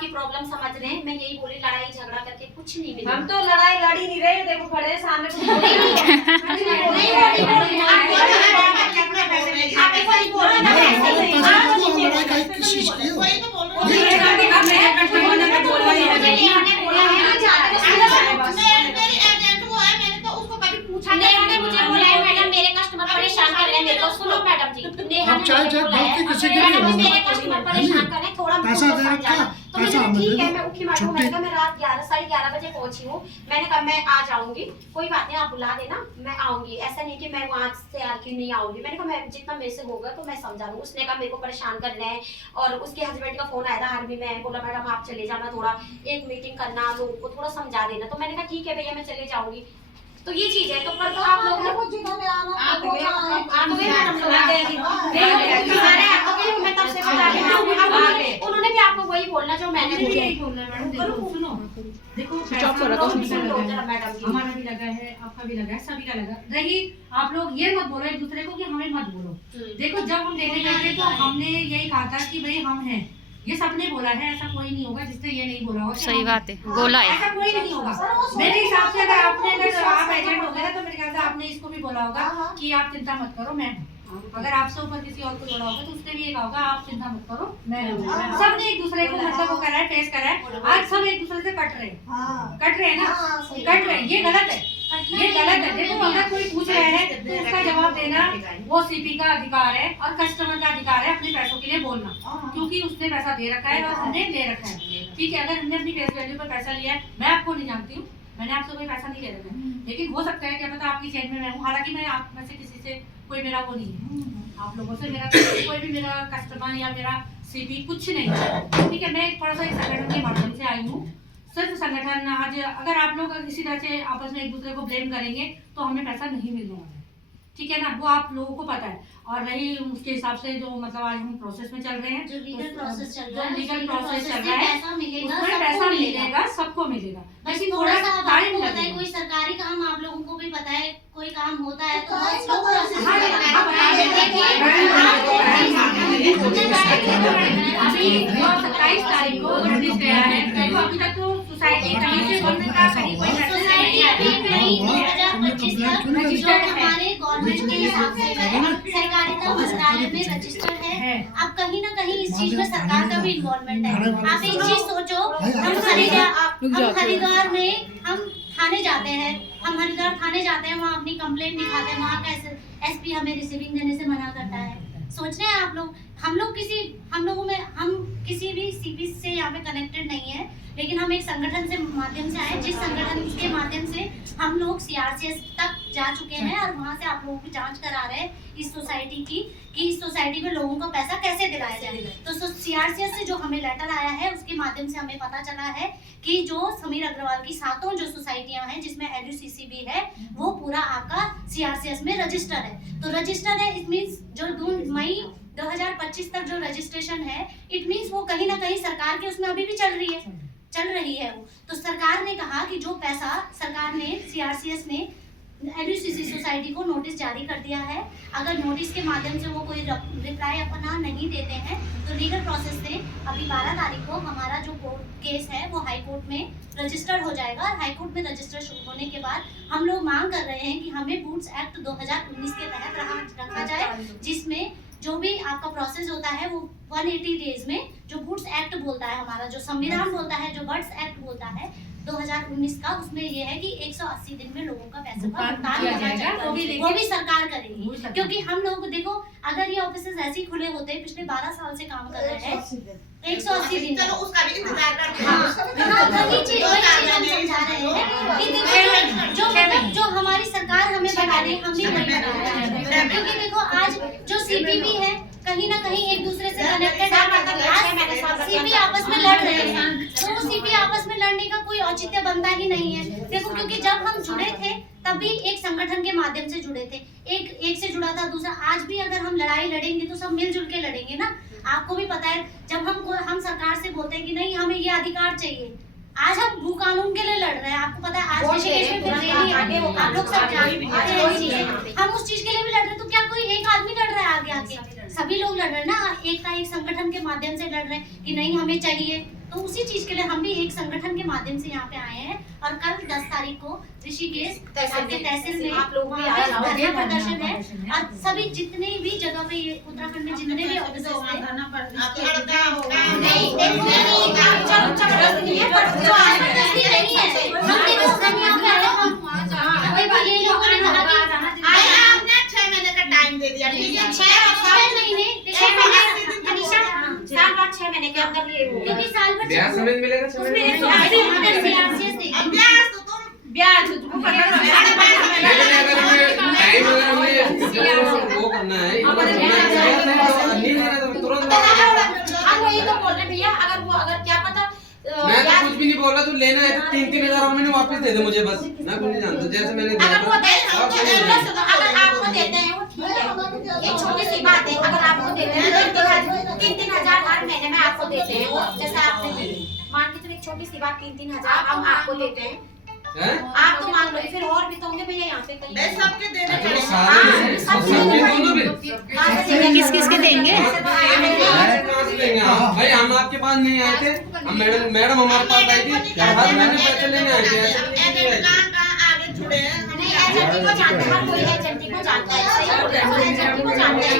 आपकी प्रॉब्लम समझ रहे हैं। मैं यही बोली, लड़ाई झगड़ा करके कुछ नहीं मिलेगा। हम तो लड़ाई लड़ी नहीं रहे, देखो खड़े सामने मेरे कस्टमर परेशान कर रहे हैं, मेरे को सुनो मैडम जी, नेहा ने चाहे मुझे बुलाया, गलती किसी की नहीं मेरे होगी। कस्टमर परेशान कर रहे हैं, थोड़ा पैसा मुझको दे रखा, समझाना। तो मैंने पैसा कहा हमें ठीक दे है, दो। मैं उखी मारू, मैंने कहा मैं रात 11 साढ़े 11 बजे पहुंची हूँ, मैंने कहा मैं आ जाऊंगी, कोई बात नहीं आप बुला देना, मैं आऊंगी, ऐसा नहीं कि मैं वहाँ से आके नहीं आऊंगी। मैंने कहा मैं जितना मेरे से होगा तो मैं समझा दूंगी। उसने कहा मेरे को परेशान कर रहे हैं, और उसके हस्बैंड का फोन आया था आर्मी में, बोला मैडम आप चले जाना, थोड़ा एक मीटिंग करना, लोगों को थोड़ा समझा देना। तो मैंने कहा ठीक है भैया मैं चले जाऊंगी। तो ये चीज है, तो पर तो आप लोग उन्होंने भी आपको वही बोलना जो मैंने सुनो, देखो मैडम हमारा भी लगा है, आपका भी लगा है, सभी का लगा रही। आप लोग ये मत बोलो एक दूसरे को कि हमें मत बोलो। देखो जब हम लेने गए थे तो हमने यही कहा था कि भाई हम हैं, ये सबने बोला है, ऐसा कोई नहीं होगा जिसने ये नहीं बोला होगा। सही बात है, बोला है, ऐसा कोई नहीं होगा। मेरे हिसाब से अगर आपने आप एजेंट हो गए ना, तो मेरे ख्याल से आपने इसको भी बोला होगा कि आप चिंता मत करो मैं हूं। अगर आपसे ऊपर किसी और को बोला होगा तो उसने भी ये कहा होगा आप चिंता मत करो मैं हूं। सबने एक दूसरे को मतलब वो करा है, फेस करा है। आज सब एक दूसरे से कट रहे हैं ना, कट रहे हैं, ये गलत है, ये गलत है। देखो अगर कोई पूछ रहा है तो उसका जवाब देना वो सीपी का अधिकार है और कस्टमर का अधिकार है अपने पैसों के लिए बोलना, क्योंकि उसने पैसा दे रखा है और हमने ले रखा है। ठीक है, अगर हमने अपनी फेस वैल्यू पर पैसा लिया है, मैं आपको नहीं जानती हूँ, मैंने आपसे कोई पैसा नहीं ले रखा है, लेकिन हो सकता है क्या पता आपकी चेन में मैं हूँ। हालांकि मैं आप में से किसी से कोई मेरा वो नहीं है, आप लोगों से मेरा कोई भी मेरा कस्टमर या मेरा सीपी कुछ नहीं है। ठीक है, मैं थोड़ा सा इस संगठन के माध्यम से आई हूँ। सिर्फ संगठन आज अगर आप लोग इसी तरह से आपस में एक दूसरे को ब्लेम करेंगे तो हमें पैसा नहीं मिलने वाला है। ठीक है ना, वो आप लोगों को पता है। और रही उसके हिसाब से जो मतलब आज हम प्रोसेस में चल रहे हैं, जो लीगल प्रोसेस चल जो रहा है, लीगल प्रोसेस चल रहा है पैसा मिलेगा, उसमें पैसा मिलेगा, सबको मिलेगा। बस लेकिन थोड़ा सा टाइम आपको पता है, लगेगा। कोई सरकारी काम आप लोगों को भी पता है, कोई काम होता है तो बहुत स्लो हाँ, प्रोसेस हाँ, होता है। हाँ, हाँ, अभी 27 तारीख को नोटिस गया है, तो अभी तक तो सोसाइटी कहीं से बंद का कहीं कोई मैसेज नहीं आया। 2025 तक जो हमारे गवर्नमेंट के हिसाब से सहकारिता मंत्रालय में रजिस्टर्ड है। अब कहीं ना कहीं इस चीज में सरकार का भी इन्वॉल्वमेंट है। आप एक चीज सोचो, हम हरिद्वार में हम थाने जाते हैं, वहाँ अपनी कंप्लेंट दिखाते हैं, वहाँ का एसपी हमें रिसीविंग देने से मना करता है। सोच रहे हैं आप लोग, हम किसी भी सीपी से यहाँ पे कनेक्टेड नहीं है, लेकिन हम एक संगठन से माध्यम से आए, जिस संगठन के माध्यम से हम लोग सीआरसीएस तक जा चुके हैं और वहाँ से आप लोगों की जांच करा रहे हैं इस सोसाइटी की कि इस सोसाइटी में लोगों को पैसा कैसे दिलाया जाए। तो सीआरसीएस से जो हमें लेटर आया है उसके माध्यम से हमें पता चला है कि जो समीर अग्रवाल की 7 जो सोसाइटियां हैं जिसमें LUCCB है वो पूरा आपका सीआरसीएस में रजिस्टर है। तो रजिस्टर है, इट मीन्स जो 2 मई 2025 तक जो रजिस्ट्रेशन है, इट मीन्स वो कहीं ना कहीं सरकार के उसमें अभी भी चल रही है वो। तो सरकार ने कहा कि जो पैसा सरकार ने सीआरसीएस ने LUCC सोसाइटी को नोटिस जारी कर दिया है, अगर नोटिस के माध्यम से वो कोई रिप्लाई अपना नहीं देते हैं तो लीगल प्रोसेस से अभी 12 तारीख को हमारा जो कोर्ट केस है वो हाई कोर्ट में रजिस्टर्ड हो जाएगा। हाई कोर्ट में रजिस्टर होने के बाद हम लोग मांग कर रहे हैं कि हमें गुड्स एक्ट 2019 के तहत रखा जाए, जिसमें जो भी आपका प्रोसेस होता है वो 180 डेज में, जो गुड्स एक्ट बोलता है, हमारा जो संविधान बोलता है, जो वर्ड्स एक्ट बोलता है 2019 का, उसमें ये है कि 180 दिन में लोगों का पैसा का भुगतान होना चाहिए, वो भी सरकार करेगी। क्योंकि हम लोग देखो, अगर ये ऑफिसेज ऐसे ही खुले होते, पिछले 12 साल से काम कर रहे हैं, 180 दिन, चलो उसका भी इंतजार करते हैं। वही चीज हम समझा रहे हैं कि जो हमारी सरकार हमें बता रही है, हम भी वही बता रहे हैं। क्योंकि देखो आज जो सीपीबी है कहीं ना कहीं एक दूसरे से कनेक्टेड है, सीपी आपस में लड़ रहे हैं, तो सीपी आपस में लड़ने का कोई औचित्य बनता ही नहीं है। देखो, क्योंकि जब हम जुड़े थे तभी एक संगठन के माध्यम से जुड़े थे, एक से जुड़ा था दूसरा। आज भी अगर हम लड़ाई लड़ेंगे तो सब मिलजुल के लड़ेंगे ना। आपको भी पता है, जब हम सरकार से बोलते हैं कि नहीं हमें ये अधिकार चाहिए, आज हम भू कानून के लिए लड़ रहे हैं। आपको पता है आज ऋषिकेश में फिर रैली है, आप लोग सब जानते हैं, हम उस चीज के लिए भी लड़ रहे हैं। तो क्या कोई एक आदमी लड़ रहा है आगे के सभी लोग लड़ रहे हैं ना, एक का एक संगठन के माध्यम से लड़ रहे हैं कि नहीं हमें चाहिए। तो उसी चीज के लिए हम भी एक संगठन के माध्यम से यहाँ पे आए हैं और कल 10 तारीख को ऋषिकेश आपके तहसील में आप लोग भी वहाँ पे आए, धरना प्रदर्शन है और सभी जितने भी जगह पे ये उत्तराखंड में जितने भी ऑफिसर्स हैं नहीं जबरदस्ती नहीं है, पर जो जबरदस्ती नहीं है, हम देखो हम यहाँ पे आए हम देखो ये लोगों ने कहा कि आया आपने 6 महीने का टाइम दे दिया, ठीक है? 6 महीने साल बाद 6 महीने के अंदर ये होगा। क्योंकि साल भर ब्याज समझ मिलेगा उसमें 180 सीआरसीएस देगी। अब ब्याज तो तुम ब्याज लेकिन अगर हमें टाइम अगर हमें वो करना है तो नहीं लेना तो तुरंत हम वही तो बोल रहे भैया, अगर क्या पता मैं तो कुछ भी नहीं बोल रहा, तू लेना है तो 3-3 हजार महीने वापस दे दे मुझे बस, मैं कुछ नहीं जानता जैसे मैंने दिया अगर वो दे था। अगर आपको देते हैं वो ठीक है, ये छोटी सी बात है। अगर आपको देते हैं 3-3 हजार हर महीने में आपको देते हैं, जैसे आपने मान के चलो एक छोटी सी बात 3-3 हजार हम आपको देते हैं, हैं? आप तो मान लो, फिर और भी तो होंगे भैया यहाँ पे कहीं। दे सबके देने अच्छा, पड़ेंगे। सारे सबके दोनों भी किस किस के देंगे? कहाँ से देंगे आप? भाई हम आपके पास नहीं आए थे, हम मैडम हमारे पास आई थी, हर महीने पैसे लेने आए थे, ऐसे नहीं आए थे। कहाँ आगे जुड़े हैं हम नहीं, एजेंटी को जानते हैं, हर कोई एजेंटी को जानता है, सही बोल रहे हो, एजेंटी को जानते हैं।